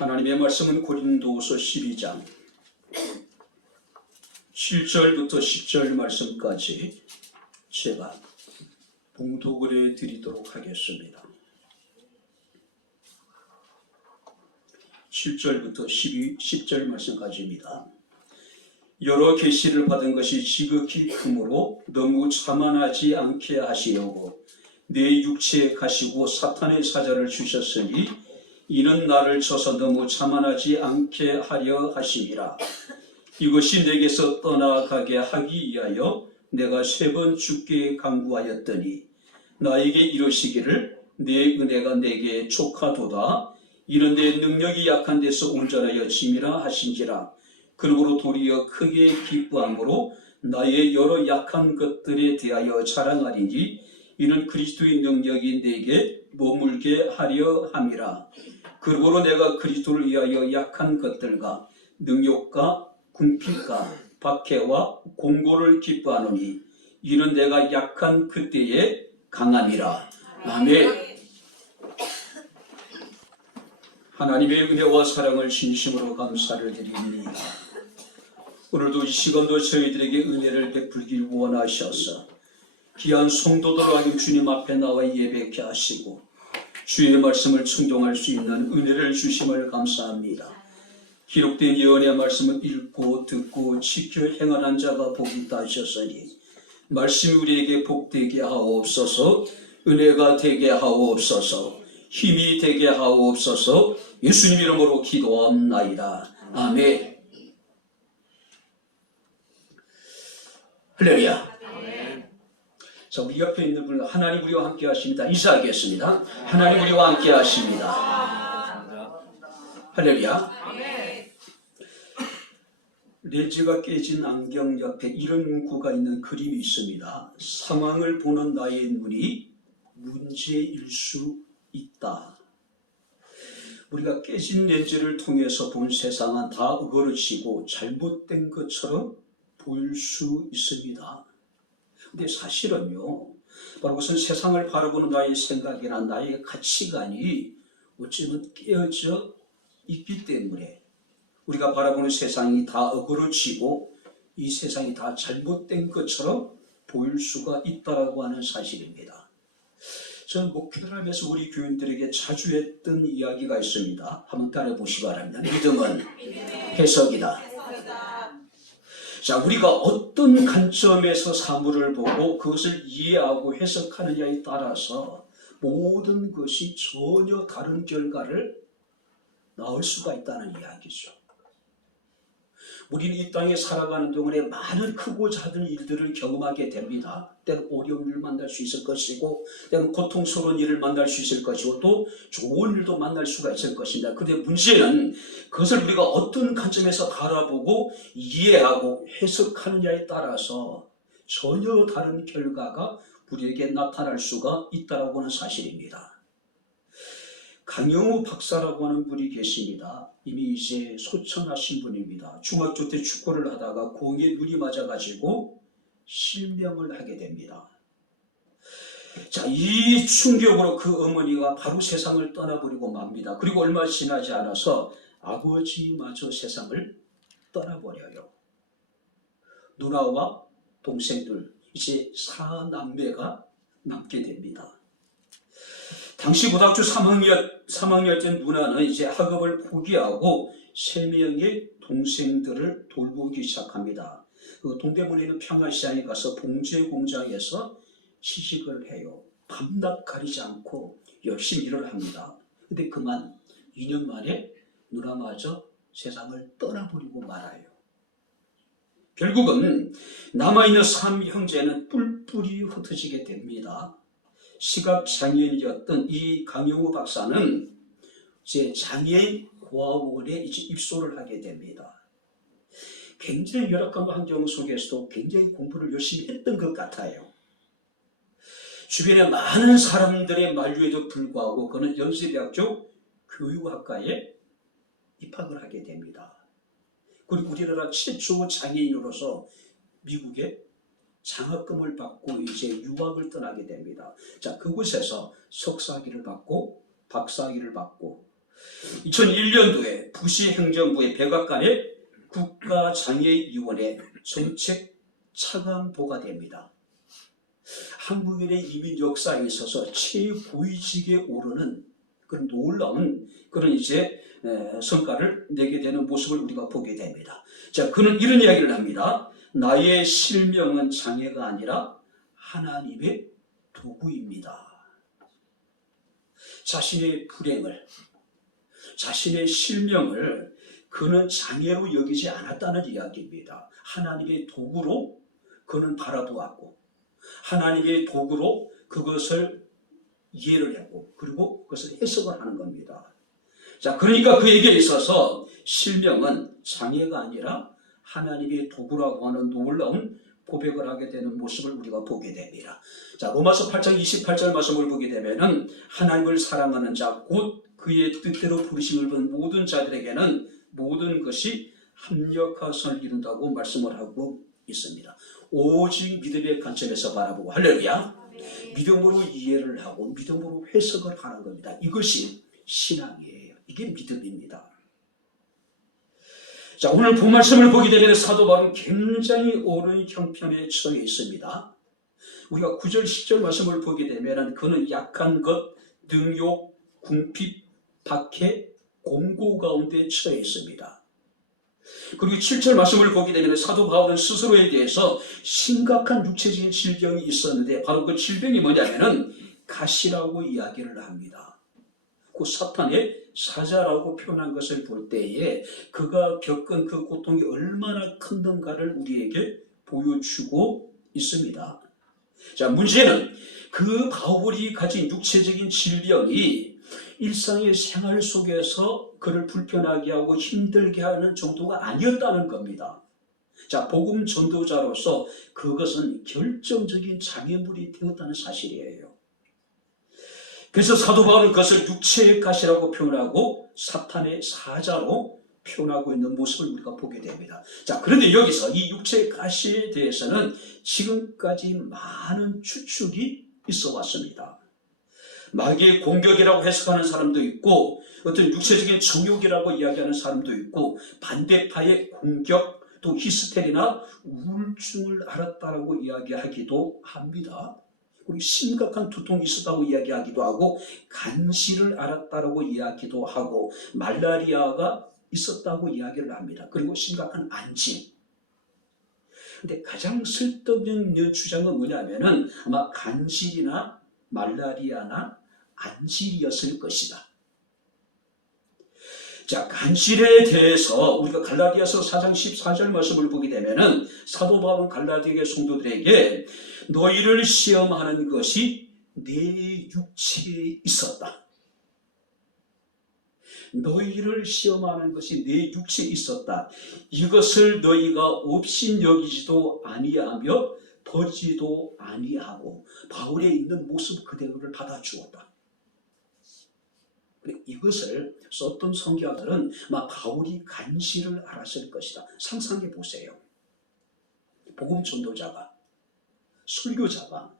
하나님의 말씀은 고린도후서 12장 7절부터 10절 말씀까지 제가 봉독을 해드리도록 하겠습니다. 7절부터 10절 말씀까지입니다. 여러 계시를 받은 것이 지극히 크므로 너무 자만하지 않게 하시려고 내 육체에 가시고 사탄의 사자를 주셨으니 이는 나를 쳐서 너무 자만하지 않게 하려 하심이라. 이것이 내게서 떠나가게 하기 위하여 내가 3번 주께 간구하였더니 나에게 이르시기를 내 은혜가 내게 족하도다. 이는 내 능력이 약한 데서 온전하여 짐이라 하신지라. 그러므로 도리어 크게 기뻐함으로 나의 여러 약한 것들에 대하여 자랑하리니 이는 그리스도의 능력이 내게 머물게 하려 함이라. 그러므로 내가 그리스도를 위하여 약한 것들과 능욕과 궁핍과 박해와 공고를 기뻐하노니 이는 내가 약한 그때에 강함이라. 아멘. 하나님의 은혜와 사랑을 진심으로 감사를 드립니다. 오늘도 이 시간도 저희들에게 은혜를 베풀길 원하셔서 귀한 성도들 하나님 주님 앞에 나와 예배케 하시고 주의 말씀을 충동할 수 있는 은혜를 주심을 감사합니다. 기록된 예언의 말씀을 읽고 듣고 지켜 행하는 자가 복이 있다 하셨으니 말씀이 우리에게 복되게 하옵소서. 은혜가 되게 하옵소서. 힘이 되게 하옵소서. 예수님 이름으로 기도합나이다. 아멘. 할렐루야. 자, 우리 옆에 있는 분, 하나님 우리와 함께 하십니다. 인사하겠습니다. 하나님 우리와 함께 하십니다. 할렐루야. 렌즈가 깨진 안경 옆에 이런 구가 있는 그림이 있습니다. 상황을 보는 나의 눈이 문제일 수 있다. 우리가 깨진 렌즈를 통해서 본 세상은 다 으그러지고 잘못된 것처럼 보일 수 있습니다. 근데 사실은요, 바로 그것은 세상을 바라보는 나의 생각이나 나의 가치관이 어쩌면 깨어져 있기 때문에 우리가 바라보는 세상이 다 어그러지고 이 세상이 다 잘못된 것처럼 보일 수가 있다라고 하는 사실입니다. 저는 목회를 하면서 우리 교인들에게 자주 했던 이야기가 있습니다. 한번 따라해 보시기 바랍니다. 믿음은 해석이다. 자, 우리가 어떤 관점에서 사물을 보고 그것을 이해하고 해석하느냐에 따라서 모든 것이 전혀 다른 결과를 낳을 수가 있다는 이야기죠. 우리는 이 땅에 살아가는 동안에 많은 크고 작은 일들을 경험하게 됩니다. 때로 어려운 일을 만날 수 있을 것이고 때로 고통스러운 일을 만날 수 있을 것이고 또 좋은 일도 만날 수가 있을 것입니다. 그런데 문제는 그것을 우리가 어떤 관점에서 바라보고 이해하고 해석하느냐에 따라서 전혀 다른 결과가 우리에게 나타날 수가 있다고 하는 사실입니다. 강영우 박사라고 하는 분이 계십니다. 이미 이제 소천하신 분입니다. 중학교 때 축구를 하다가 공에 눈이 맞아가지고 실명을 하게 됩니다. 자, 이 충격으로 그 어머니가 바로 세상을 떠나버리고 맙니다. 그리고 얼마 지나지 않아서 아버지마저 세상을 떠나버려요. 누나와 동생들, 이제 4남매가 남게 됩니다. 당시 고등학교 3학년 때 누나는 이제 학업을 포기하고 3명의 동생들을 돌보기 시작합니다. 그 동대문에 있는 평화시장에 가서 봉제 공장에서 취직을 해요. 밤낮 가리지 않고 열심히 일을 합니다. 근데 그만 2년 만에 누나마저 세상을 떠나버리고 말아요. 결국은 남아있는 3형제는 뿔뿔이 흩어지게 됩니다. 시각장애인이었던 이 강영우 박사는 이제 장애인 고아원에 이제 입소를 하게 됩니다. 굉장히 열악한 환경 속에서도 굉장히 공부를 열심히 했던 것 같아요. 주변에 많은 사람들의 만류에도 불구하고 그는 연세대학교 교육학과에 입학을 하게 됩니다. 그리고 우리나라 최초 장애인으로서 미국에 장학금을 받고 이제 유학을 떠나게 됩니다. 자, 그곳에서 석사학위를 받고 박사학위를 받고 2001년도에 부시 행정부의 백악관의 국가장애위원회 정책 차관보가 됩니다. 한국인의 이민 역사에 있어서 최고위직에 오르는 그런 놀라운 그런 성과를 내게 되는 모습을 우리가 보게 됩니다. 자, 그는 이런 이야기를 합니다. 나의 실명은 장애가 아니라 하나님의 도구입니다. 자신의 불행을, 자신의 실명을 그는 장애로 여기지 않았다는 이야기입니다. 하나님의 도구로 그는 바라보았고 하나님의 도구로 그것을 이해를 했고 그리고 그것을 해석을 하는 겁니다. 자, 그러니까 그에게 있어서 실명은 장애가 아니라 하나님의 도구라고 하는 놀라운 고백을 하게 되는 모습을 우리가 보게 됩니다. 자, 로마서 8장 28절 말씀을 보게 되면은 하나님을 사랑하는 자 곧 그의 뜻대로 부르심을 받은 모든 자들에게는 모든 것이 합력하여 선을 이룬다고 말씀을 하고 있습니다. 오직 믿음의 관점에서 바라보고 할렐루야. 믿음으로 이해를 하고 믿음으로 해석을 하는 겁니다. 이것이 신앙이에요. 이게 믿음입니다. 자, 오늘 본 말씀을 보게 되면 사도 바울은 굉장히 옳은 형편에 처해 있습니다. 우리가 9절 10절 말씀을 보게 되면 그는 약한 것, 능욕, 궁핍, 박해, 공고 가운데 처해 있습니다. 그리고 7절 말씀을 보게 되면 사도 바울은 스스로에 대해서 심각한 육체적인 질병이 있었는데 바로 그 질병이 뭐냐면은 가시라고 이야기를 합니다. 그 사탄의 사자라고 표현한 것을 볼 때에 그가 겪은 그 고통이 얼마나 큰던가를 우리에게 보여주고 있습니다. 자, 문제는 그 바울이 가진 육체적인 질병이 일상의 생활 속에서 그를 불편하게 하고 힘들게 하는 정도가 아니었다는 겁니다. 자, 복음 전도자로서 그것은 결정적인 장애물이 되었다는 사실이에요. 그래서 사도 바울은 그것을 육체의 가시라고 표현하고 사탄의 사자로 표현하고 있는 모습을 우리가 보게 됩니다. 자, 그런데 여기서 이 육체의 가시에 대해서는 지금까지 많은 추측이 있어 왔습니다. 마귀의 공격이라고 해석하는 사람도 있고 어떤 육체적인 정욕이라고 이야기하는 사람도 있고 반대파의 공격 또 히스테리나 우울증을 앓았다라고 이야기하기도 합니다. 그리고 심각한 두통이 있었다고 이야기하기도 하고 간질을 앓았다라고 이야기도 하고 말라리아가 있었다고 이야기를 합니다. 그리고 심각한 안진. 근데 가장 쓸데없는 주장은 뭐냐면은 아마 간질이나 말라리아나 안질이었을 것이다. 자, 간질에 대해서 우리가 갈라디아서 4장 14절 말씀을 보게 되면은 사도 바울은 갈라디아 성도들에게 너희를 시험하는 것이 내 육체에 있었다. 너희를 시험하는 것이 내 육체에 있었다. 이것을 너희가 없인 여기지도 아니하며 버리지도 아니하고 바울에 있는 모습 그대로를 받아주었다. 이것을 썼던 성경들은 아마 바울이 간실을 알았을 것이다. 상상해 보세요. 복음 전도자가, 설교자가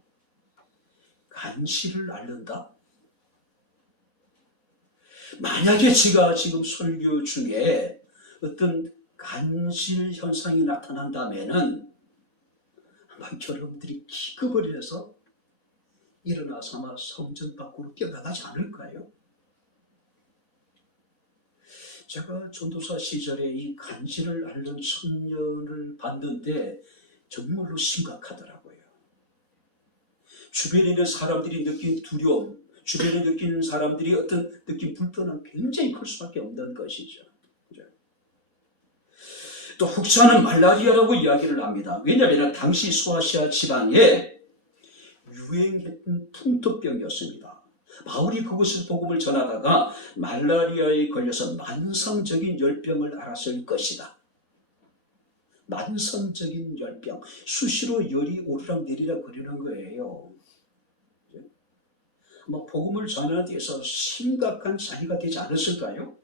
간실을 앓는다? 만약에 제가 지금 설교 중에 어떤 간실 현상이 나타난다면은 아마 여러분들이 기겁을 해서 일어나서 아마 성전 밖으로 뛰어나가지 않을까요? 제가 전도사 시절에 이 간질을 앓는 청년을 봤는데 정말로 심각하더라고요. 주변에 있는 사람들이 느낀 두려움, 주변에 느끼는 사람들이 어떤 느낀 불편함 굉장히 클 수밖에 없는 것이죠. 또 혹자는 말라리아라고 이야기를 합니다. 왜냐하면 당시 소아시아 지방에 유행했던 풍토병이었습니다. 바울이 그것을 복음을 전하다가 말라리아에 걸려서 만성적인 열병을 앓았을 것이다. 만성적인 열병, 수시로 열이 오르락 내리락 거리는 거예요. 아마 복음을 전하는 데서 심각한 장애가 되지 않았을까요?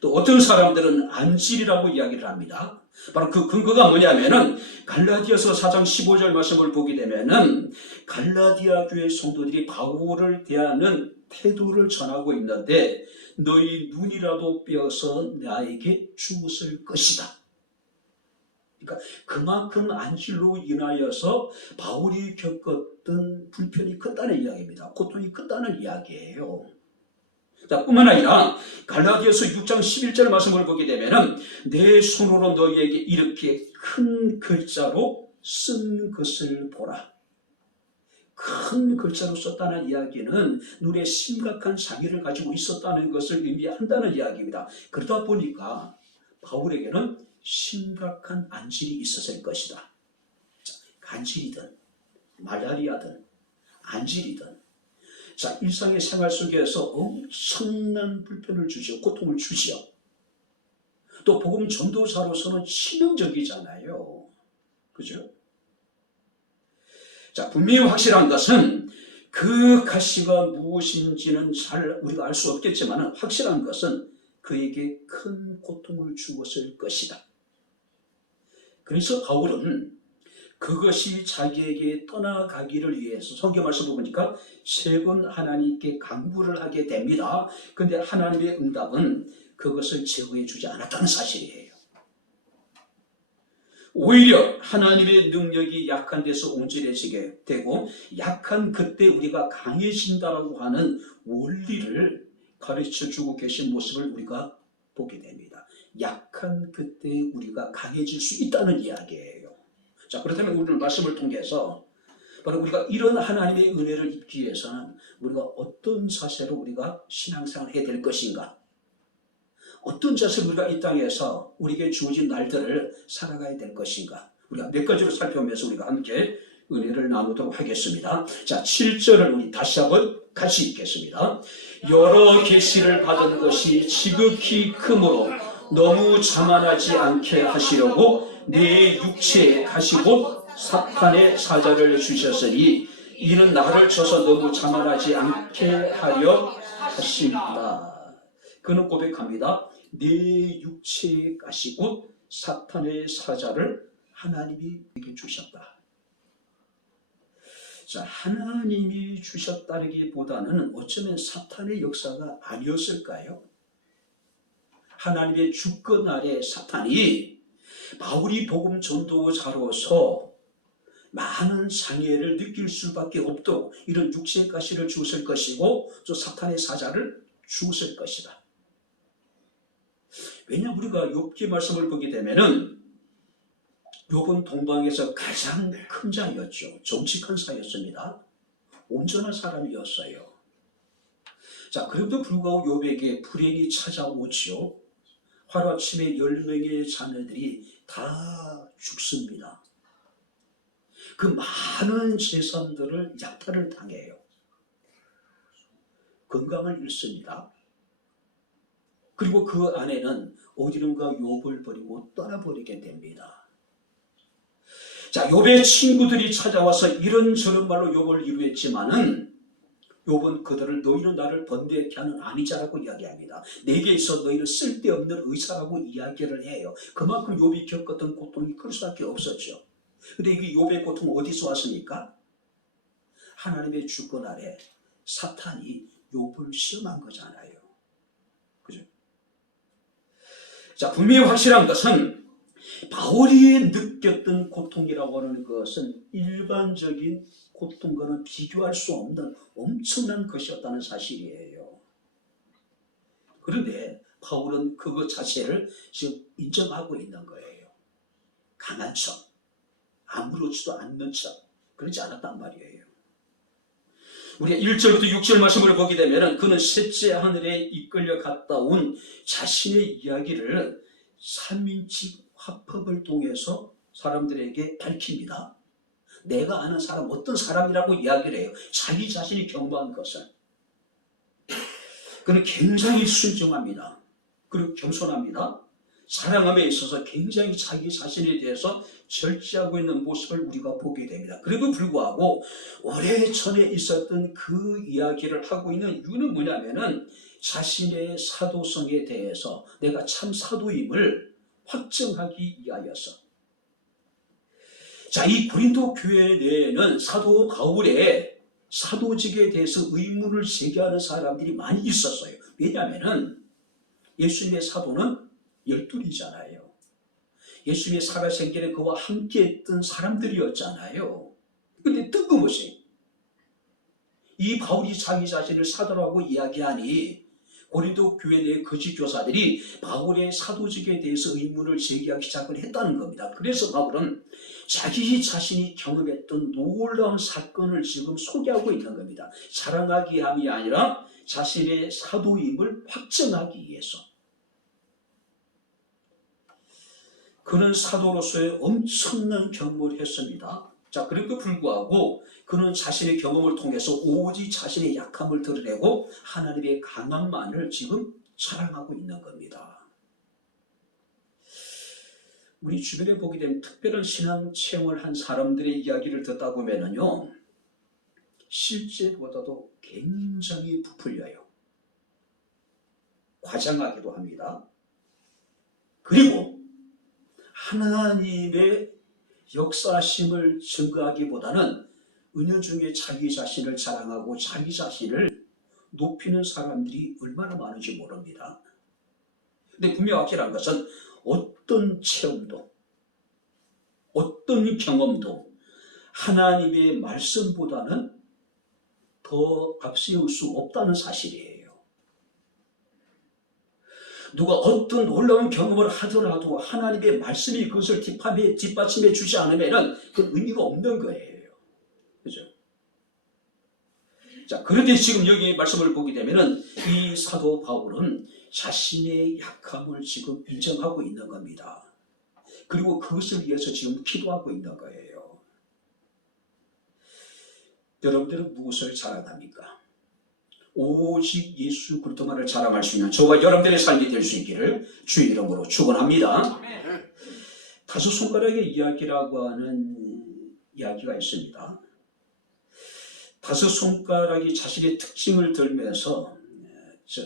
또 어떤 사람들은 안질이라고 이야기를 합니다. 바로 그 근거가 뭐냐면은 갈라디아서 4장 15절 말씀을 보게 되면은 갈라디아 교회 성도들이 바울을 대하는 태도를 전하고 있는데 너희 눈이라도 빼어서 나에게 주었을 것이다. 그러니까 그만큼 안질로 인하여서 바울이 겪었던 불편이 컸다는 이야기입니다. 고통이 컸다는 이야기예요. 자, 뿐만 아니라 갈라디아서 6장 11절 말씀을 보게 되면은 내 손으로 너희에게 이렇게 큰 글자로 쓴 것을 보라. 큰 글자로 썼다는 이야기는 눈에 심각한 장애를 가지고 있었다는 것을 의미한다는 이야기입니다. 그러다 보니까 바울에게는 심각한 안질이 있었을 것이다. 간질이든 말라리아든 안질이든 자, 일상의 생활 속에서 엄청난 불편을 주시오, 고통을 주시오. 또 복음 전도사로서는 치명적이잖아요. 그죠? 자, 분명히 확실한 것은 그 가시가 무엇인지는 잘 우리가 알 수 없겠지만 확실한 것은 그에게 큰 고통을 주었을 것이다. 그래서 바울은 그것이 자기에게 떠나가기를 위해서 성경 말씀을 보니까 세 번 하나님께 간구를 하게 됩니다. 그런데 하나님의 응답은 그것을 제어해 주지 않았다는 사실이에요. 오히려 하나님의 능력이 약한 데서 온전해지게 되고 약한 그때 우리가 강해진다라고 하는 원리를 가르쳐주고 계신 모습을 우리가 보게 됩니다. 약한 그때 우리가 강해질 수 있다는 이야기예요. 자, 그렇다면 오늘 말씀을 통해서 바로 우리가 이런 하나님의 은혜를 입기 위해서는 우리가 어떤 자세로 우리가 신앙생활을 해야 될 것인가? 어떤 자세로 우리가 이 땅에서 우리에게 주어진 날들을 살아가야 될 것인가? 우리가 몇 가지로 살펴보면서 우리가 함께 은혜를 나누도록 하겠습니다. 자, 7절을 우리 다시 한번 같이 읽겠습니다. 여러 계시를 받은 것이 지극히 크므로 너무 자만하지 않게 하시려고 내 육체에 가시고 사탄의 사자를 주셨으니 이는 나를 쳐서 너무 자만하지 않게 하려 하십니다. 그는 고백합니다. 내 육체에 가시고 사탄의 사자를 하나님이 내게 주셨다. 자, 하나님이 주셨다기보다는 어쩌면 사탄의 역사가 아니었을까요? 하나님의 주권 아래 사탄이 바울이 복음 전도자로서 많은 장애를 느낄 수밖에 없도록 이런 육체의 가시를 주었을 것이고 또 사탄의 사자를 주었을 것이다. 왜냐하면 우리가 욥기 말씀을 보게 되면은 욥은 동방에서 가장 큰 자였죠. 정직한 사였습니다. 온전한 사람이었어요. 자, 그럼에도 불구하고 욥에게 불행이 찾아오지요. 하루아침에 10명의 자녀들이 다 죽습니다. 그 많은 재산들을 약탈을 당해요. 건강을 잃습니다. 그리고 그 아내는 어디론가 욥을 버리고 떠나버리게 됩니다. 자, 욥의 친구들이 찾아와서 이런저런 말로 욥을 위로했지만은 욥은 그들을 너희는 나를 번뇌케 하는 아니자라고 이야기합니다. 내게 있어 너희는 쓸데없는 의사라고 이야기를 해요. 그만큼 욥이 겪었던 고통이 클 수밖에 없었죠. 그런데 이 욥의 고통은 어디서 왔습니까? 하나님의 주권 아래 사탄이 욥을 시험한 거잖아요. 그죠? 자, 분명히 확실한 것은 바울이 느꼈던 고통이라고 하는 것은 일반적인 고통과는 비교할 수 없는 엄청난 것이었다는 사실이에요. 그런데 바울은 그것 자체를 지금 인정하고 있는 거예요. 강한 척, 아무렇지도 않는 척, 그러지 않았단 말이에요. 우리가 1절부터 6절 말씀을 보게 되면 그는 셋째 하늘에 이끌려 갔다 온 자신의 이야기를 3인칭 화법을 통해서 사람들에게 밝힙니다. 내가 아는 사람 어떤 사람이라고 이야기를 해요. 자기 자신이 경험한 것을. 그는 굉장히 순종합니다. 그리고 겸손합니다. 사랑함에 있어서 굉장히 자기 자신에 대해서 절제하고 있는 모습을 우리가 보게 됩니다. 그래도 불구하고 오래전에 있었던 그 이야기를 하고 있는 이유는 뭐냐면은 자신의 사도성에 대해서 내가 참 사도임을 확증하기 위하여서. 자, 이 고린도 교회 내에는 사도 바울의 사도직에 대해서 의문을 제기하는 사람들이 많이 있었어요. 왜냐하면 예수님의 사도는 12이잖아요. 예수님의 살아생전에 그와 함께했던 사람들이었잖아요. 그런데 뜬금없이 이 바울이 자기 자신을 사도라고 이야기하니 고린도 교회 내의 거짓 교사들이 바울의 사도직에 대해서 의문을 제기하기 시작을 했다는 겁니다. 그래서 바울은 자기 자신이 경험했던 놀라운 사건을 지금 소개하고 있는 겁니다. 자랑하기 함이 아니라 자신의 사도임을 확증하기 위해서. 그는 사도로서의 엄청난 경험을 했습니다. 자, 그럼에도 불구하고 그는 자신의 경험을 통해서 오직 자신의 약함을 드러내고 하나님의 강함만을 지금 자랑하고 있는 겁니다. 우리 주변에 보게 되면 특별한 신앙 체험을 한 사람들의 이야기를 듣다 보면요, 실제보다도 굉장히 부풀려요. 과장하기도 합니다. 그리고 하나님의 역사심을 증거하기보다는 은연중에 자기 자신을 자랑하고 자기 자신을 높이는 사람들이 얼마나 많은지 모릅니다. 근데 분명 확실한 것은 어떤 체험도, 어떤 경험도 하나님의 말씀보다는 더 앞세울 수 없다는 사실이에요. 누가 어떤 놀라운 경험을 하더라도 하나님의 말씀이 그것을 뒷받침해 주지 않으면 그건 의미가 없는 거예요. 그죠? 자, 그런데 지금 여기 말씀을 보게 되면은 이 사도 바울은 자신의 약함을 지금 인정하고 있는 겁니다. 그리고 그것을 위해서 지금 기도하고 있는 거예요. 여러분들은 무엇을 자랑합니까? 오직 예수 그리스도만을 자랑할 수 있는 저와 여러분들의 삶이 될 수 있기를 주의 이름으로 축원합니다. 다섯 손가락의 이야기라고 하는 이야기가 있습니다. 다섯 손가락이 자신의 특징을 들면서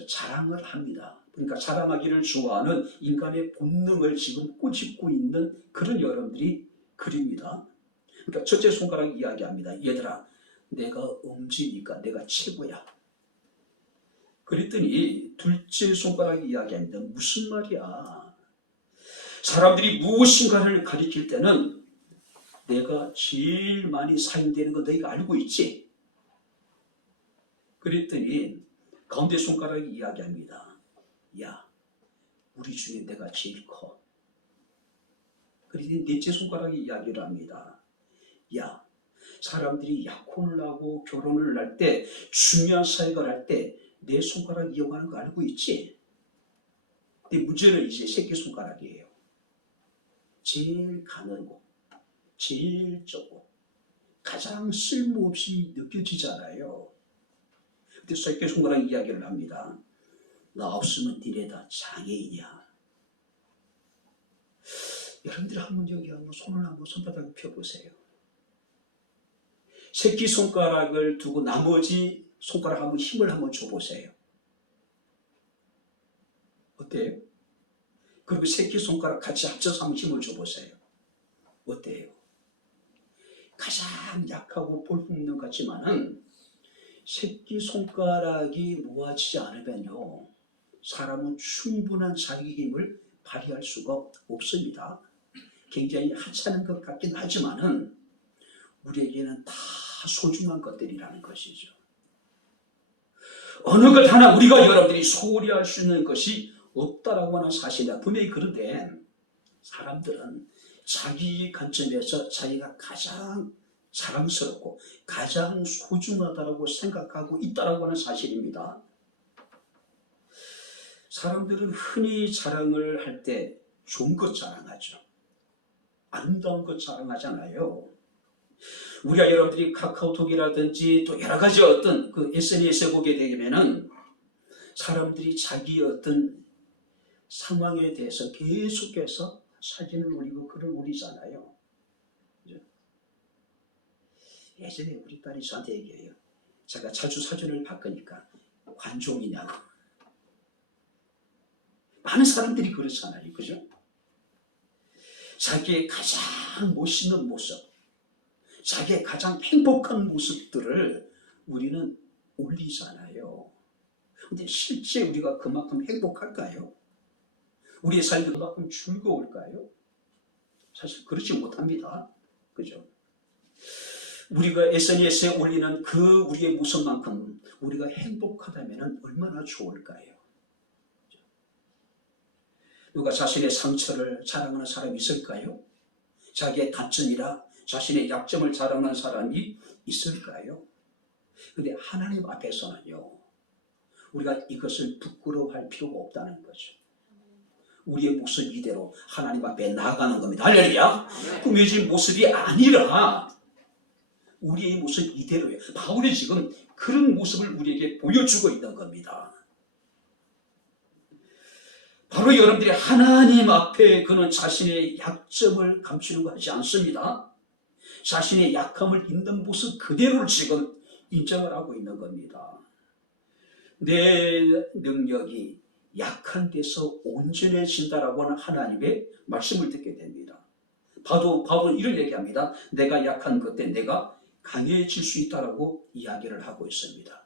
자랑을 합니다. 그러니까 자랑하기를 좋아하는 인간의 본능을 지금 꼬집고 있는 그런 여러분들이 그립니다. 그러니까 첫째 손가락 이야기합니다. 얘들아, 내가 엄지니까 내가 최고야. 그랬더니 둘째 손가락이 이야기합니다. 무슨 말이야? 사람들이 무엇인가를 가리킬 때는 내가 제일 많이 사용되는 거 너희가 알고 있지? 그랬더니 가운데 손가락이 이야기합니다. 야, 우리 중에 내가 제일 커. 그랬더니 넷째 손가락이 이야기를 합니다. 야, 사람들이 약혼을 하고 결혼을 할 때 중요한 사역을 할 때 내 손가락 이용하는 거 알고 있지? 근데 문제는 이제 새끼손가락이에요. 제일 가늘고 제일 적고 가장 쓸모없이 느껴지잖아요. 근데 새끼손가락 이야기를 합니다. 나 없으면 니네 다 장애인이야. 여러분들 한번 여기 한번 손을 한번 손바닥에 펴보세요. 새끼손가락을 두고 나머지 손가락 한번 힘을 한번 줘보세요. 어때요? 그리고 새끼손가락 같이 합쳐서 한번 힘을 줘보세요. 어때요? 가장 약하고 볼품없는 것 같지만은 새끼손가락이 모아지지 않으면요, 사람은 충분한 자기 힘을 발휘할 수가 없습니다. 굉장히 하찮은 것 같긴 하지만은 우리에게는 다 소중한 것들이라는 것이죠. 어느 것 하나 우리가 여러분들이 소홀히 할 수 있는 것이 없다라고 하는 사실이다. 분명히 그런데 사람들은 자기 관점에서 자기가 가장 자랑스럽고 가장 소중하다고 생각하고 있다라고 하는 사실입니다. 사람들은 흔히 자랑을 할 때 좋은 것 자랑하죠. 아름다운 것 자랑하잖아요. 우리가 여러분들이 카카오톡이라든지 또 여러 가지 어떤 그 SNS에 보게 되면은 사람들이 자기 어떤 상황에 대해서 계속해서 사진을 올리고 글을 올리잖아요. 예전에 우리 딸이 저한테 얘기해요. 제가 자주 사진을 바꾸니까 관종이냐고. 많은 사람들이 그렇잖아요. 그죠? 자기의 가장 멋있는 모습, 자기의 가장 행복한 모습들을 우리는 올리잖아요. 근데 실제 우리가 그만큼 행복할까요? 우리의 삶이 그만큼 즐거울까요? 사실 그렇지 못합니다. 그죠? 우리가 SNS에 올리는 그 우리의 모습만큼 우리가 행복하다면 얼마나 좋을까요? 누가 자신의 상처를 자랑하는 사람이 있을까요? 자기의 단점이라 자신의 약점을 자랑하는 사람이 있을까요? 그런데 하나님 앞에서는요, 우리가 이것을 부끄러워할 필요가 없다는 거죠. 우리의 모습 이대로 하나님 앞에 나아가는 겁니다. 할렐루야. 꾸며진 모습이 아니라 우리의 모습 이대로예요. 바울이 지금 그런 모습을 우리에게 보여주고 있는 겁니다. 바로 여러분들이 하나님 앞에 그는 자신의 약점을 감추려고 하지 않습니다. 자신의 약함을 있는 모습 그대로를 지금 인정을 하고 있는 겁니다. 내 능력이 약한 데서 온전해진다라고 하는 하나님의 말씀을 듣게 됩니다. 바울은 이런 얘기합니다. 내가 약한 그때 내가 강해질 수 있다라고 이야기를 하고 있습니다.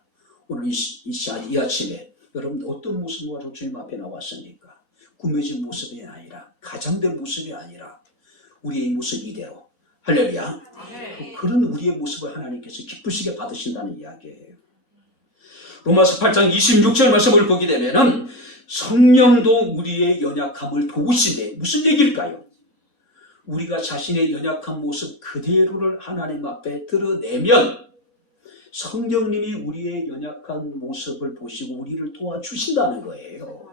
오늘 이 아침에 여러분 어떤 모습으로 주님 앞에 나왔습니까? 꾸며진 모습이 아니라, 가장된 모습이 아니라 우리의 모습 이대로. 할렐루야. 그런 우리의 모습을 하나님께서 기쁘시게 받으신다는 이야기예요. 로마서 8장 26절 말씀을 보게 되면은 성령도 우리의 연약함을 도우시네. 무슨 얘기일까요? 우리가 자신의 연약한 모습 그대로를 하나님 앞에 드러내면 성령님이 우리의 연약한 모습을 보시고 우리를 도와주신다는 거예요.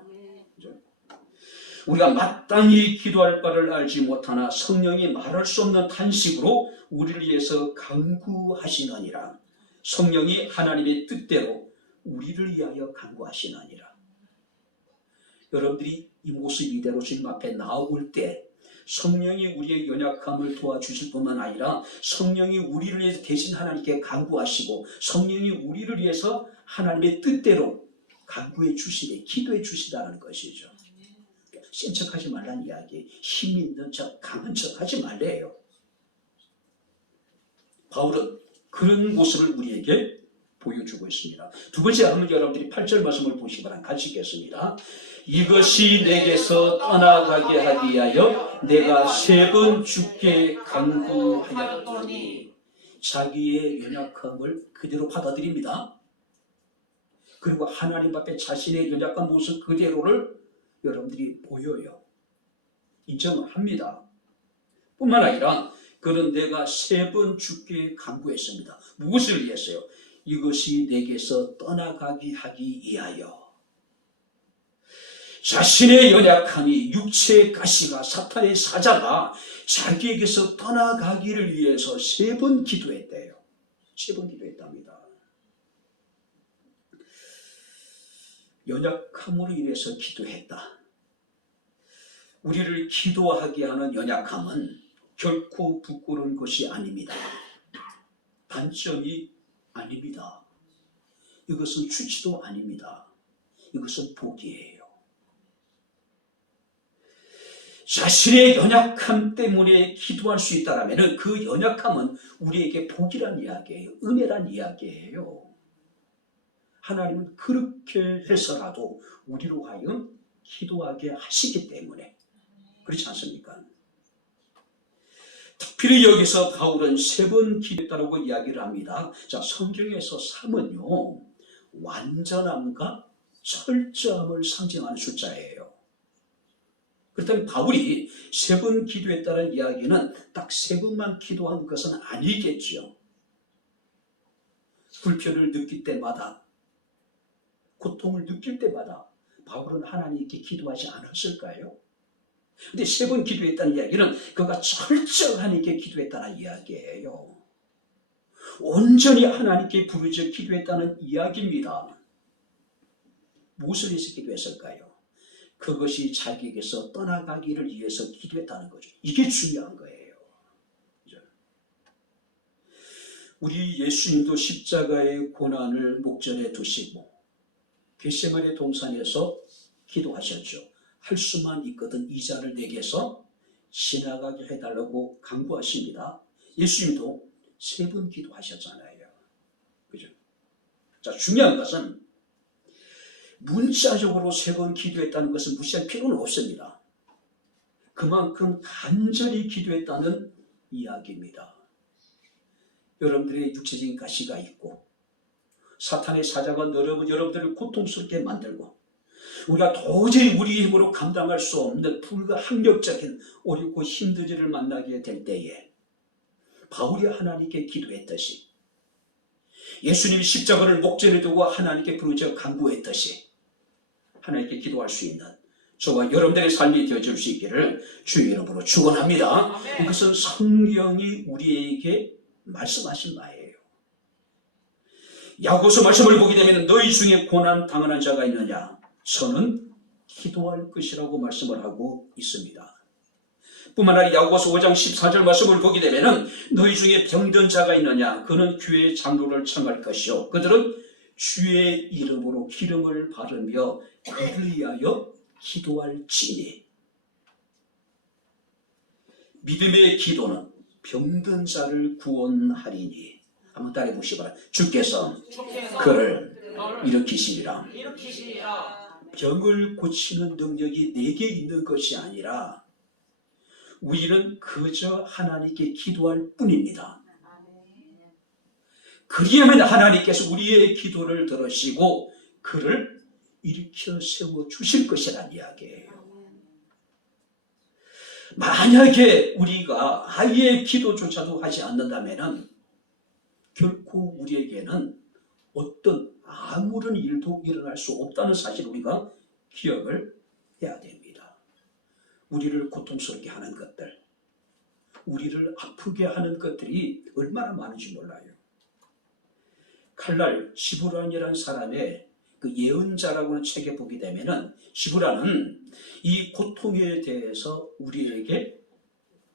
우리가 마땅히 기도할 바를 알지 못하나 성령이 말할 수 없는 탄식으로 우리를 위해서 간구하시느니라. 성령이 하나님의 뜻대로 우리를 위하여 간구하시느니라. 여러분들이 이 모습 이대로 주님 앞에 나올 때 성령이 우리의 연약함을 도와주실 뿐만 아니라 성령이 우리를 위해서 대신 하나님께 간구하시고 성령이 우리를 위해서 하나님의 뜻대로 간구해 주시되 기도해 주시다는 것이죠. 센 척하지 말라는 이야기, 힘 있는 척, 강한 척 하지 말래요. 바울은 그런 모습을 우리에게 보여주고 있습니다. 두 번째 한번 여러분들이 8절 말씀을 보시기 바랍니다. 같이 읽겠습니다. 이것이 내게서 떠나가게 하기 위하여 내가 3번 주께 간구하였더니. 자기의 연약함을 그대로 받아들입니다. 그리고 하나님 앞에 자신의 연약한 모습 그대로를 여러분들이 보여요. 인정을 합니다. 뿐만 아니라 그는 내가 3번 주께 간구했습니다. 무엇을 위해서요? 이것이 내게서 떠나가게 하기 위하여. 자신의 연약함이 육체의 가시가 사탄의 사자가 자기에게서 떠나가기를 위해서 3번 기도했대요. 3번 기도했답니다. 연약함으로 인해서 기도했다. 우리를 기도하게 하는 연약함은 결코 부끄러운 것이 아닙니다. 단점이 아닙니다. 이것은 추치도 아닙니다. 이것은 복이에요. 자신의 연약함 때문에 기도할 수 있다면 그 연약함은 우리에게 복이란 이야기예요. 은혜란 이야기예요. 하나님은 그렇게 해서라도 우리로 하여금 기도하게 하시기 때문에 그렇지 않습니까? 특별히 여기서 바울은 3번 기도했다고 이야기를 합니다. 자, 성경에서 3은요 완전함과 철저함을 상징하는 숫자예요. 그렇다면 바울이 3번 기도했다는 이야기는 딱 3번만 기도한 것은 아니겠죠. 불편을 느낄 때마다, 고통을 느낄 때마다 바울은 하나님께 기도하지 않았을까요? 근데 3번 기도했다는 이야기는 그가 철저히 하나님께 기도했다는 이야기예요. 온전히 하나님께 부르짖어 기도했다는 이야기입니다. 무엇을 위해서 기도했을까요? 그것이 자기에게서 떠나가기를 위해서 기도했다는 거죠. 이게 중요한 거예요. 우리 예수님도 십자가의 고난을 목전에 두시고 겟세마네 동산에서 기도하셨죠. 할 수만 있거든 이 잔을 내게서 지나가게 해달라고 강구하십니다. 예수님도 3번 기도하셨잖아요. 그죠? 자, 중요한 것은 문자적으로 3번 기도했다는 것은 무시할 필요는 없습니다. 그만큼 간절히 기도했다는 이야기입니다. 여러분들의 육체적인 가시가 있고 사탄의 사자가 여러분들을 고통스럽게 만들고 우리가 도저히 우리 힘으로 감당할 수 없는 불가항력적인 어렵고 힘든 일을 만나게 될 때에 바울이 하나님께 기도했듯이 예수님이 십자가를 목전에 두고 하나님께 부르짖어 간구했듯이 하나님께 기도할 수 있는 저와 여러분들의 삶이 되어줄 수 있기를 주의 이름으로 축원합니다. 이것은 성경이 우리에게 말씀하신 바예요. 야고보서 말씀을 보게 되면 너희 중에 고난 당하는 자가 있느냐? 저는 기도할 것이라고 말씀을 하고 있습니다. 뿐만 아니라 야고보서 5장 14절 말씀을 보게 되면 너희 중에 병든 자가 있느냐? 그는 교회의 장로를 청할 것이요 그들은 주의 이름으로 기름을 바르며 그를 위하여 기도할지니. 믿음의 기도는 병든 자를 구원하리니. 한번 따라해 보시기 바랍니다. 주께서 그를 일으키시리라. 병을 고치는 능력이 내게 있는 것이 아니라 우리는 그저 하나님께 기도할 뿐입니다. 그리하면 하나님께서 우리의 기도를 들으시고 그를 일으켜 세워 주실 것이라는 이야기예요. 만약에 우리가 아예 기도조차도 하지 않는다면 결코 우리에게는 어떤 아무런 일도 일어날 수 없다는 사실을 우리가 기억을 해야 됩니다. 우리를 고통스럽게 하는 것들, 우리를 아프게 하는 것들이 얼마나 많은지 몰라요. 칼날 시브란이라는 사람의 그 예언자라고 하는 책에 보게 되면은 시브란은 이 고통에 대해서 우리에게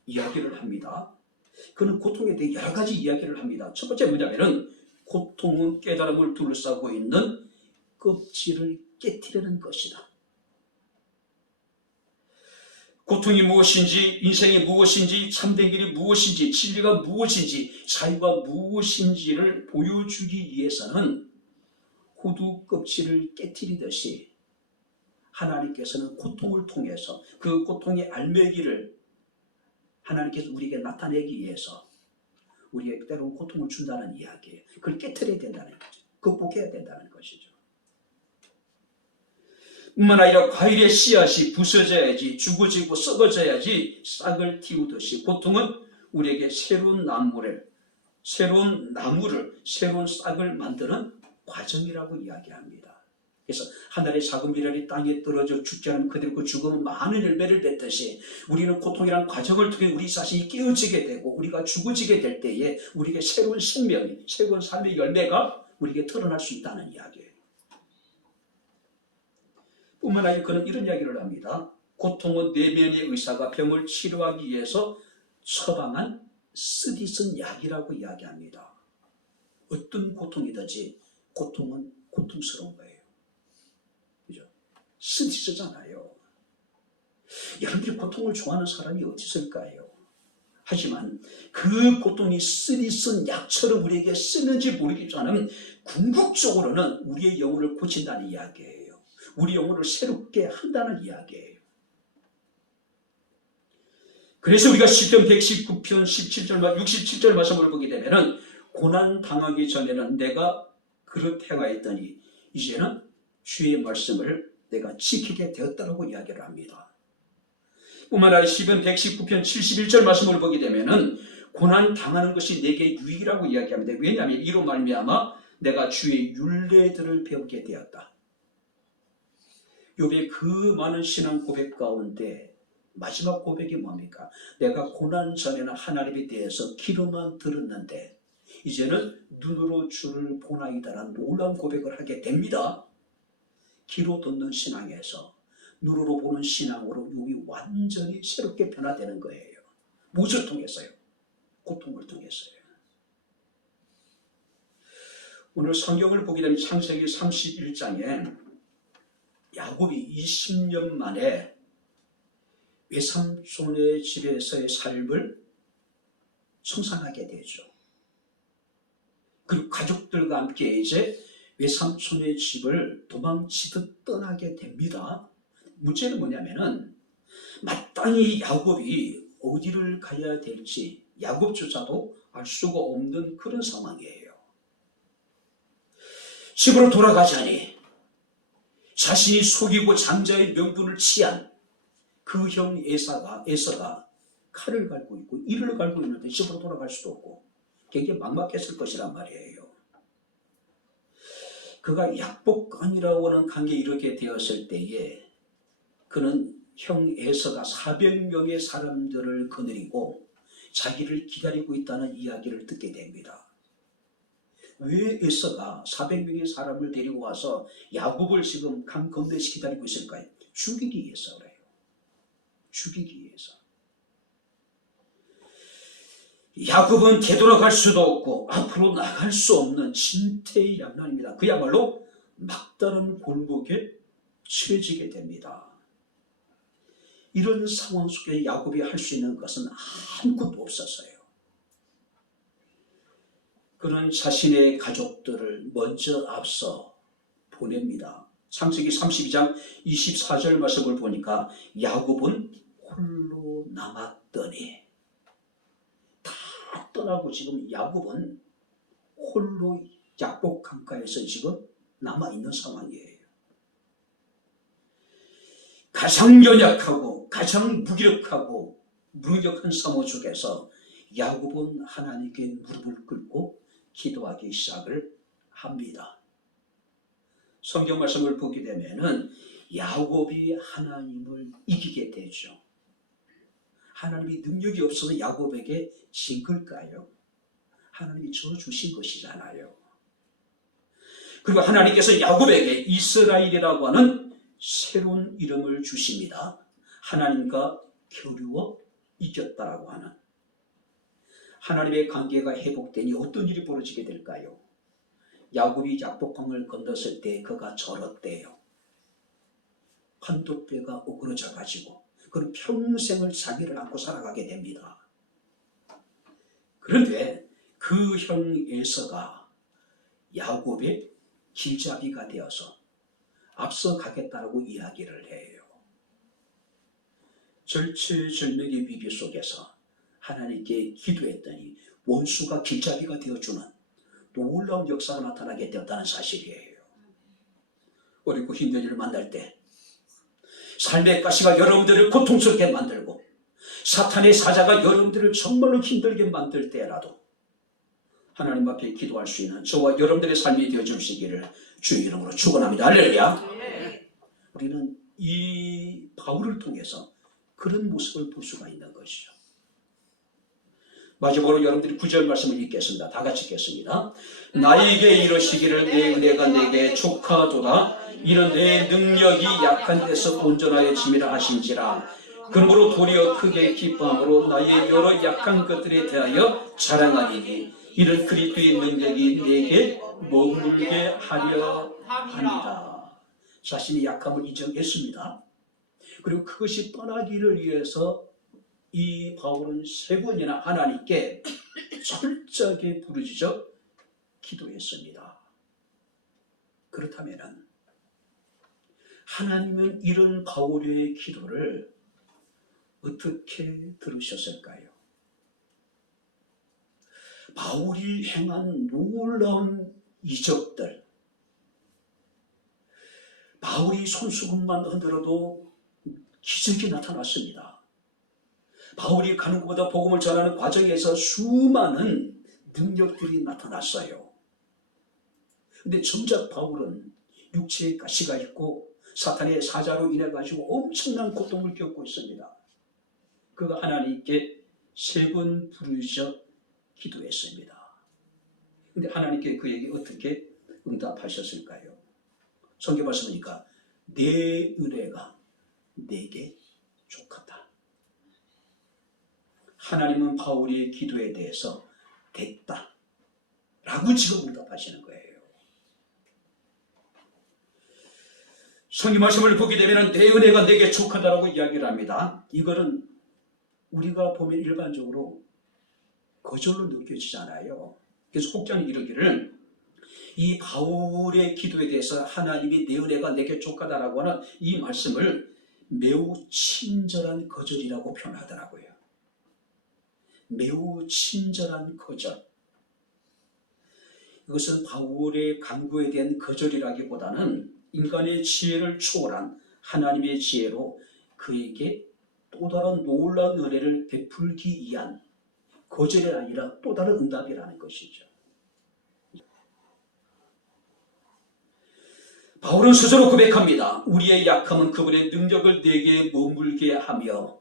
이야기를 합니다. 그는 고통에 대해 여러 가지 이야기를 합니다. 첫 번째 뭐냐면은 고통은 깨달음을 둘러싸고 있는 껍질을 깨트리는 것이다. 고통이 무엇인지, 인생이 무엇인지, 참된 길이 무엇인지, 진리가 무엇인지, 자유가 무엇인지를 보여주기 위해서는 호두 껍질을 깨트리듯이 하나님께서는 고통을 통해서 그 고통의 알매기를 하나님께서 우리에게 나타내기 위해서 우리에게 때로는 고통을 준다는 이야기예요. 그걸 깨트려야 된다는 거죠. 극복해야 된다는 것이죠. 뿐만 아니라 과일의 씨앗이 부서져야지, 죽어지고 썩어져야지 싹을 틔우듯이 고통은 우리에게 새로운 나무를, 새로운 싹을 만드는 과정이라고 이야기합니다. 그래서 하늘의 작은 미랄이 땅에 떨어져 죽지 않으면 그대로 그 죽음은 많은 열매를 맺듯이 우리는 고통이라는 과정을 통해 우리 자신이 깨어지게 되고 우리가 죽어지게 될 때에 우리에게 새로운 생명이, 새로운 삶의 열매가 우리에게 드러날 수 있다는 이야기예요. 뿐만 아니라 그는 이런 이야기를 합니다. 고통은 내면의 의사가 병을 치료하기 위해서 처방한 쓰디쓴 약이라고 이야기합니다. 어떤 고통이든지 고통은 고통스러운 거예요. 그죠? 쓰디쓰잖아요. 여러분들이 고통을 좋아하는 사람이 어디 있을까요? 하지만 그 고통이 쓰디쓴 약처럼 우리에게 쓰는지 모르겠지만 궁극적으로는 우리의 영혼을 고친다는 이야기예요. 우리 영혼을 새롭게 한다는 이야기예요. 그래서 우리가 시편 119편 17절, 67절 말씀을 보게 되면 고난 당하기 전에는 내가 그릇 행하였더니 이제는 주의 말씀을 내가 지키게 되었다고 이야기를 합니다. 뿐만 아니라 시편 119편 71절 말씀을 보게 되면 고난 당하는 것이 내게 유익이라고 이야기합니다. 왜냐하면 이로 말미암아 내가 주의 율례들을 배우게 되었다. 욥의 그 많은 신앙 고백 가운데 마지막 고백이 뭡니까? 내가 고난 전에는 하나님에 대해서 귀로만 들었는데 이제는 눈으로 주를 보나이다라는 놀라운 고백을 하게 됩니다. 귀로 듣는 신앙에서 눈으로 보는 신앙으로 욥이 완전히 새롭게 변화되는 거예요. 무엇을 통해서요? 고통을 통해서요. 오늘 성경을 보게 되면 창세기 31장에 야곱이 20년 만에 외삼촌의 집에서의 삶을 청산하게 되죠. 그리고 가족들과 함께 이제 외삼촌의 집을 도망치듯 떠나게 됩니다. 문제는 뭐냐면은 마땅히 야곱이 어디를 가야 될지 야곱조차도 알 수가 없는 그런 상황이에요. 집으로 돌아가자니 자신이 속이고 장자의 명분을 취한 그 형 에서가 칼을 갈고 있고 이를 갈고 있는데 집으로 돌아갈 수도 없고 굉장히 막막했을 것이란 말이에요. 그가 약복강이라고 하는 관계에 이르게 되었을 때에 그는 형 에서가 400명의 사람들을 거느리고 자기를 기다리고 있다는 이야기를 듣게 됩니다. 왜 에서가 400명의 사람을 데리고 와서 야곱을 지금 강 건너에서 기다리고 있을까요? 죽이기 위해서 그래요. 죽이기 위해서. 야곱은 되돌아갈 수도 없고 앞으로 나갈 수 없는 진퇴양난입니다. 그야말로 막다른 골목에 처해지게 됩니다. 이런 상황 속에 야곱이 할 수 있는 것은 아무것도 없었어요. 그는 자신의 가족들을 먼저 앞서 보냅니다. 창세기 32장 24절 말씀을 보니까 야곱은 홀로 남았더니, 다 떠나고 지금 야곱은 홀로 약복 강가에서 지금 남아있는 상황이에요. 가장 연약하고 가장 무기력하고 무력한 상황 속에서 야곱은 하나님께 무릎을 꿇고 기도하기 시작을 합니다. 성경 말씀을 보게 되면은 야곱이 하나님을 이기게 되죠. 하나님이 능력이 없어서 야곱에게 진 걸까요? 하나님이 줘 주신 것이잖아요. 그리고 하나님께서 야곱에게 이스라엘이라고 하는 새로운 이름을 주십니다. 하나님과 겨루어 이겼다라고 하는. 하나님의 관계가 회복되니 어떤 일이 벌어지게 될까요? 야곱이 약복강을 건넜을 때 그가 절었대요. 한두 배가 오그러져 가지고 그는 평생을 자기를 안고 살아가게 됩니다. 그런데 그 형 에서가 야곱의 길잡이가 되어서 앞서 가겠다라고 이야기를 해요. 절체절명의 위기 속에서 하나님께 기도했더니 원수가 길잡이가 되어주는 놀라운 역사가 나타나게 되었다는 사실이에요. 어렵고 힘든 일을 만날 때, 삶의 가시가 여러분들을 고통스럽게 만들고 사탄의 사자가 여러분들을 정말로 힘들게 만들 때라도 하나님 앞에 기도할 수 있는 저와 여러분들의 삶이 되어주시기를 주의 이름으로 축원합니다. 할렐루야. 우리는 이 바울을 통해서 그런 모습을 볼 수가 있는 것이죠. 마지막으로 여러분들이 9절 말씀을 읽겠습니다. 다 같이 읽겠습니다. 나에게 이르시기를 내 은혜가 내게 족하도다. 이는 내 능력이 약한 데서 온전하여짐이라 하신지라. 그러므로 도리어 크게 기뻐함으로 나의 여러 약한 것들에 대하여 자랑하리니 이는 그리스도의 능력이 내게 머물게 하려 합니다. 자신의 약함을 인정했습니다. 그리고 그것이 떠나기를 위해서 이 바울은 3번이나 하나님께 철저하게 부르짖어 기도했습니다. 그렇다면 하나님은 이런 바울의 기도를 어떻게 들으셨을까요? 바울이 행한 놀라운 이적들, 바울이 손수건만 흔들어도 기적이 나타났습니다. 바울이 가는 곳마다 복음을 전하는 과정에서 수많은 능력들이 나타났어요. 그런데 정작 바울은 육체의 가시가 있고 사탄의 사자로 인해 가지고 엄청난 고통을 겪고 있습니다. 그가 하나님께 3번 부르짖어 기도했습니다. 그런데 하나님께 그에게 어떻게 응답하셨을까요? 성경 말씀이니까 내 은혜가 내게 족하다. 하나님은 바울의 기도에 대해서 됐다 라고 지금 응답하시는 거예요. 성경 말씀을 보게 되면 내 은혜가 내게 족하다라고 이야기를 합니다. 이거는 우리가 보면 일반적으로 거절로 느껴지잖아요. 그래서 혹자는 이러기를 이 바울의 기도에 대해서 하나님이 내 은혜가 내게 족하다라고 하는 이 말씀을 매우 친절한 거절이라고 표현하더라고요. 매우 친절한 거절. 이것은 바울의 간구에 대한 거절이라기보다는 인간의 지혜를 초월한 하나님의 지혜로 그에게 또 다른 놀라운 은혜를 베풀기 위한 거절이 아니라 또 다른 응답이라는 것이죠. 바울은 스스로 고백합니다. 우리의 약함은 그분의 능력을 내게 머물게 하며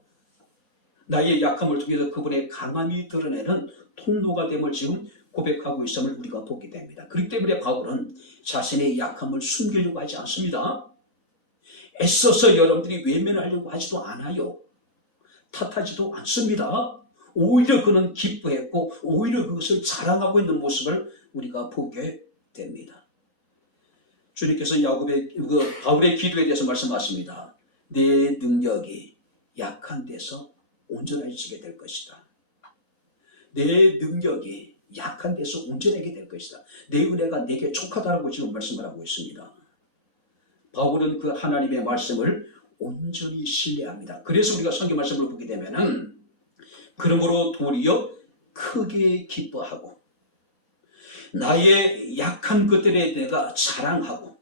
나의 약함을 통해서 그분의 강함이 드러내는 통로가 됨을 지금 고백하고 있음을 우리가 보게 됩니다. 그렇기 때문에 바울은 자신의 약함을 숨기려고 하지 않습니다. 애써서 여러분들이 외면하려고 하지도 않아요. 탓하지도 않습니다. 오히려 그는 기뻐했고 오히려 그것을 자랑하고 있는 모습을 우리가 보게 됩니다. 주님께서 바울의 기도에 대해서 말씀하십니다. 내 능력이 약한 데서 온전해지게 될 것이다. 내 능력이 약한 데서 온전하게 될 것이다. 내 은혜가 내게 족하다라고 지금 말씀을 하고 있습니다. 바울은 그 하나님의 말씀을 온전히 신뢰합니다. 그래서 우리가 성경 말씀을 보게 되면은 그러므로 도리어 크게 기뻐하고 나의 약한 것들에 내가 자랑하고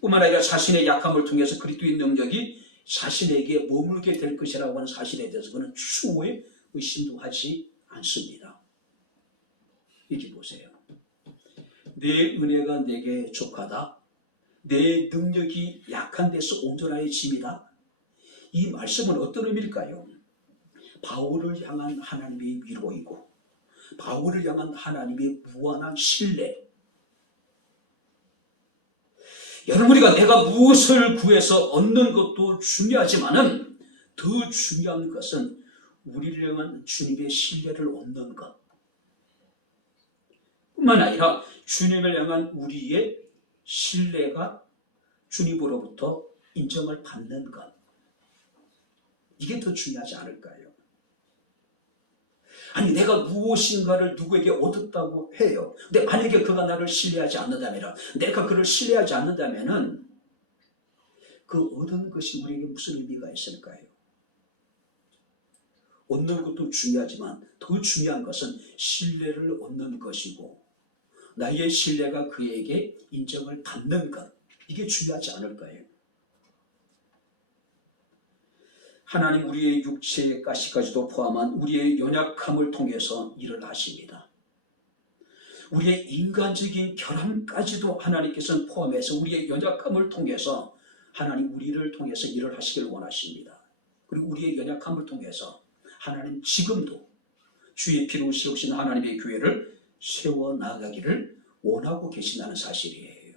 뿐만 아니라 자신의 약함을 통해서 그리스도의 능력이 자신에게 머물게 될 것이라고 하는 사실에 대해서 그는 추후에 의심도 하지 않습니다. 이렇게 보세요. 내 은혜가 내게 족하다. 내 능력이 약한 데서 온전해짐이다. 이 말씀은 어떤 의미일까요? 바울을 향한 하나님의 위로이고 바울을 향한 하나님의 무한한 신뢰. 여러분 우리가 내가 무엇을 구해서 얻는 것도 중요하지만은 더 중요한 것은 우리를 향한 주님의 신뢰를 얻는 것 뿐만 아니라 주님을 향한 우리의 신뢰가 주님으로부터 인정을 받는 것 이게 더 중요하지 않을까요? 아니 내가 무엇인가를 누구에게 얻었다고 해요. 근데 만약에 그가 나를 신뢰하지 않는다면 내가 그를 신뢰하지 않는다면 그 얻은 것이 우리에게 무슨 의미가 있을까요? 얻는 것도 중요하지만 더 중요한 것은 신뢰를 얻는 것이고 나의 신뢰가 그에게 인정을 받는 것 이게 중요하지 않을까요? 하나님 우리의 육체의 가시까지도 포함한 우리의 연약함을 통해서 일을 하십니다. 우리의 인간적인 결함까지도 하나님께서는 포함해서 우리의 연약함을 통해서 하나님 우리를 통해서 일을 하시길 원하십니다. 그리고 우리의 연약함을 통해서 하나님 지금도 주의 피로 세우신 하나님의 교회를 세워나가기를 원하고 계신다는 사실이에요.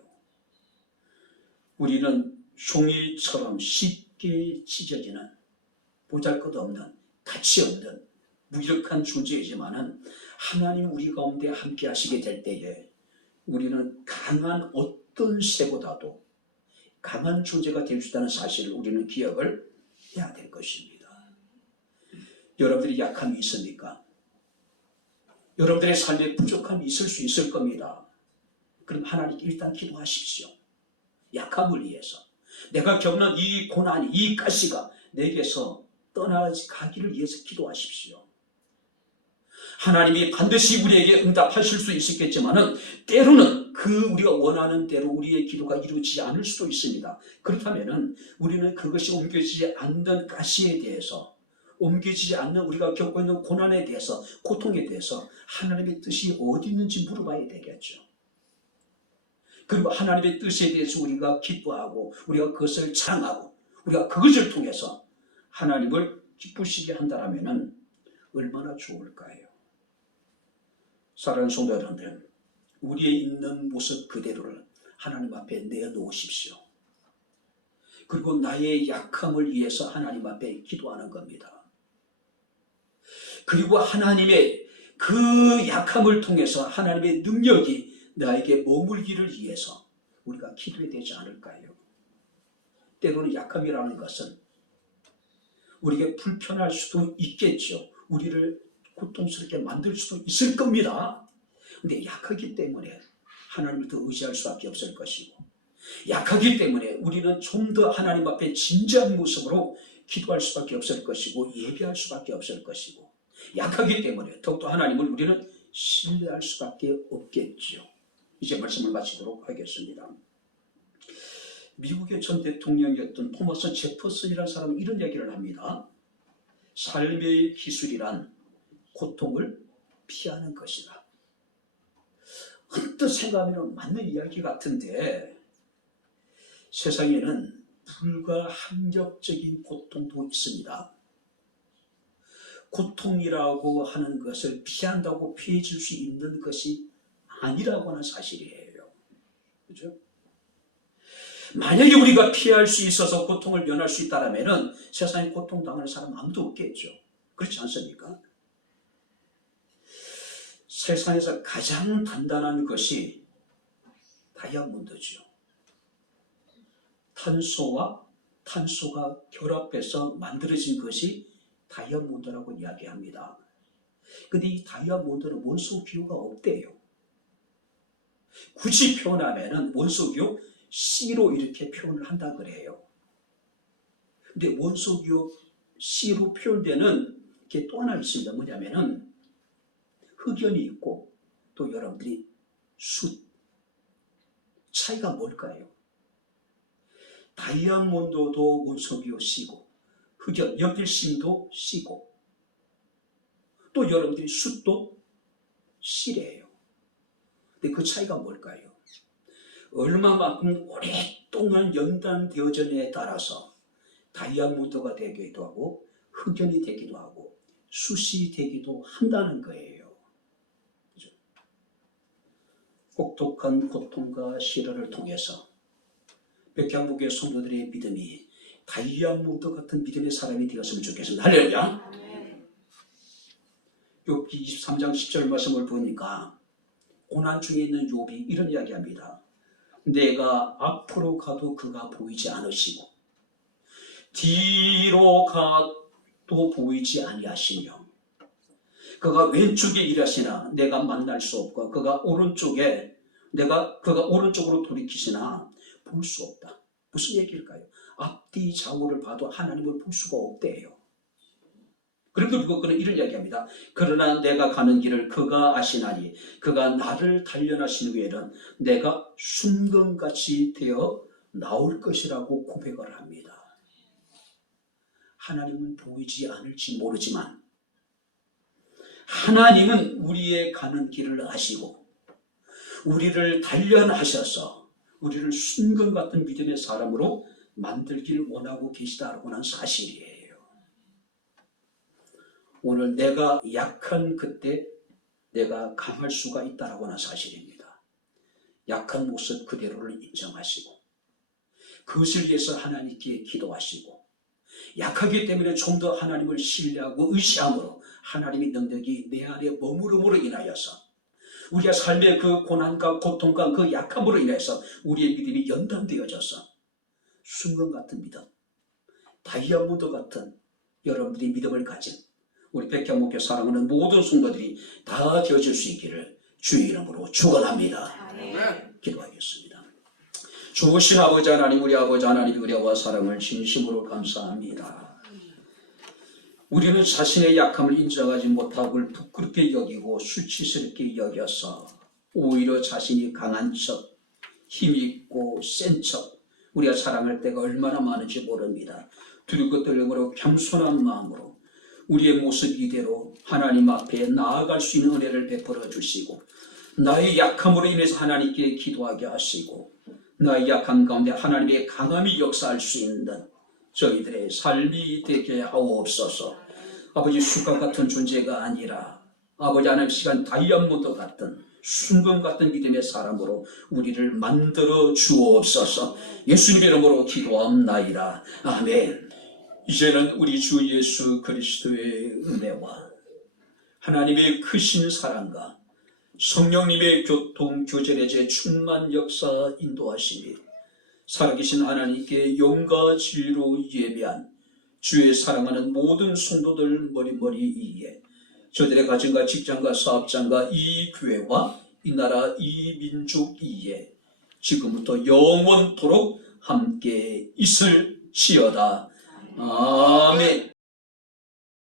우리는 종이처럼 쉽게 찢어지는 보잘것없는 가치 없는 무력한 존재이지만은 하나님 우리 가운데 함께 하시게 될 때에 우리는 강한 어떤 새보다도 강한 존재가 될 수 있다는 사실을 우리는 기억을 해야 될 것입니다. 여러분들이 약함이 있습니까? 여러분들의 삶에 부족함이 있을 수 있을 겁니다. 그럼 하나님께 일단 기도하십시오. 약함을 위해서 내가 겪는 이 고난이 이 가시가 내게서 떠나가기를 위해서 기도하십시오. 하나님이 반드시 우리에게 응답하실 수 있겠지만은 때로는 그 우리가 원하는 대로 우리의 기도가 이루어지지 않을 수도 있습니다. 그렇다면은 우리는 그것이 옮겨지지 않는 가시에 대해서 옮겨지지 않는 우리가 겪고 있는 고난에 대해서 고통에 대해서 하나님의 뜻이 어디 있는지 물어봐야 되겠죠. 그리고 하나님의 뜻에 대해서 우리가 기뻐하고 우리가 그것을 자랑하고 우리가 그것을 통해서 하나님을 기쁘시게 한다면 얼마나 좋을까요? 사랑하는 성도 여러분들, 우리의 있는 모습 그대로를 하나님 앞에 내어놓으십시오. 그리고 나의 약함을 위해서 하나님 앞에 기도하는 겁니다. 그리고 하나님의 그 약함을 통해서 하나님의 능력이 나에게 머물기를 위해서 우리가 기도해야 되지 않을까요? 때로는 약함이라는 것은 우리에게 불편할 수도 있겠죠. 우리를 고통스럽게 만들 수도 있을 겁니다. 근데 약하기 때문에 하나님을 더 의지할 수밖에 없을 것이고, 약하기 때문에 우리는 좀 더 하나님 앞에 진지한 모습으로 기도할 수밖에 없을 것이고, 예배할 수밖에 없을 것이고, 약하기 때문에 더욱더 하나님을 우리는 신뢰할 수밖에 없겠죠. 이제 말씀을 마치도록 하겠습니다. 미국의 전 대통령이었던 토마스 제퍼슨이라는 사람은 이런 얘기를 합니다. 삶의 기술이란 고통을 피하는 것이다. 언뜻 생각하면 맞는 이야기 같은데, 세상에는 불가항력적인 고통도 있습니다. 고통이라고 하는 것을 피한다고 피해질 수 있는 것이 아니라고 하는 사실이에요. 그죠? 만약에 우리가 피할 수 있어서 고통을 면할 수 있다면 세상에 고통당하는 사람 아무도 없겠죠. 그렇지 않습니까? 세상에서 가장 단단한 것이 다이아몬드죠. 탄소와 탄소가 결합해서 만들어진 것이 다이아몬드라고 이야기합니다. 근데 이 다이아몬드는 원소 기호가 없대요. 굳이 표현하면 원소 기호 C로 이렇게 표현을 한다 그래요. 근데 원소 기호 C로 표현되는 게 또 하나 있습니다. 뭐냐면은 흑연이 있고 또 여러분들이 숯. 차이가 뭘까요? 다이아몬드도 원소 기호 C고 흑연, 연필심도 C고 또 여러분들이 숯도 C래요. 근데 그 차이가 뭘까요? 얼마만큼 오랫동안 연단되어졌냐에 따라서 다이아몬드가 되기도 하고 흑연이 되기도 하고 숯이 되기도 한다는 거예요. 그죠? 혹독한 고통과 시련을 통해서 백향목의 성도들의 믿음이 다이아몬드 같은 믿음의 사람이 되었으면 좋겠습니다. 할렐루야. 욥기 23장 10절 말씀을 보니까 고난 중에 있는 욥이 이런 이야기합니다. 내가 앞으로 가도 그가 보이지 않으시고 뒤로 가도 보이지 아니하시며 그가 왼쪽에 일하시나 내가 만날 수 없고 그가 오른쪽으로 돌이키시나 볼 수 없다. 무슨 얘기일까요? 앞뒤 좌우를 봐도 하나님을 볼 수가 없대요. 그리고 그는 이런 이야기합니다. 그러나 내가 가는 길을 그가 아시나니 그가 나를 단련하신 후에는 내가 순금같이 되어 나올 것이라고 고백을 합니다. 하나님은 보이지 않을지 모르지만 하나님은 우리의 가는 길을 아시고 우리를 단련하셔서 우리를 순금 같은 믿음의 사람으로 만들기를 원하고 계시다라고 하는 사실이에요. 오늘 내가 약한 그때 내가 강할 수가 있다라고 하는 사실입니다. 약한 모습 그대로를 인정하시고 그것을 위해서 하나님께 기도하시고 약하기 때문에 좀 더 하나님을 신뢰하고 의지함으로 하나님의 능력이 내 안에 머무름으로 인하여서 우리의 삶의 그 고난과 고통과 그 약함으로 인해서 우리의 믿음이 연단되어져서 순금 같은 믿음, 다이아몬드 같은 여러분들이 믿음을 가진 우리 백향목교 사랑하는 모든 성도들이 다 되어질 수 있기를 주의 이름으로 축원합니다. 기도하겠습니다. 좋으신 아버지 하나님, 우리 아버지 하나님의 은혜와 사랑을 진심으로 감사합니다. 우리는 자신의 약함을 인정하지 못하고 부끄럽게 여기고 수치스럽게 여겨서 오히려 자신이 강한 척, 힘있고 센 척, 우리가 사랑할 때가 얼마나 많은지 모릅니다. 두렵고 떨림으로 겸손한 마음으로 우리의 모습 이대로 하나님 앞에 나아갈 수 있는 은혜를 베풀어 주시고 나의 약함으로 인해서 하나님께 기도하게 하시고 나의 약함 가운데 하나님의 강함이 역사할 수 있는 저희들의 삶이 되게 하옵소서. 아버지 숟가 같은 존재가 아니라 아버지 하나님 시간 다이아몬드 같은 순금 같은 믿음의 사람으로 우리를 만들어 주옵소서. 예수님의 이름으로 기도합나이다. 아멘. 이제는 우리 주 예수 그리스도의 은혜와 하나님의 크신 사랑과 성령님의 교통 교제의 충만 역사 인도하심이 살아계신 하나님께 영과 진리로 예배한 주의 사랑하는 모든 성도들 머리머리 위에 저들의 가정과 직장과 사업장과 이 교회와 이 나라 이 민족 위에 지금부터 영원토록 함께 있을지어다. 아멘.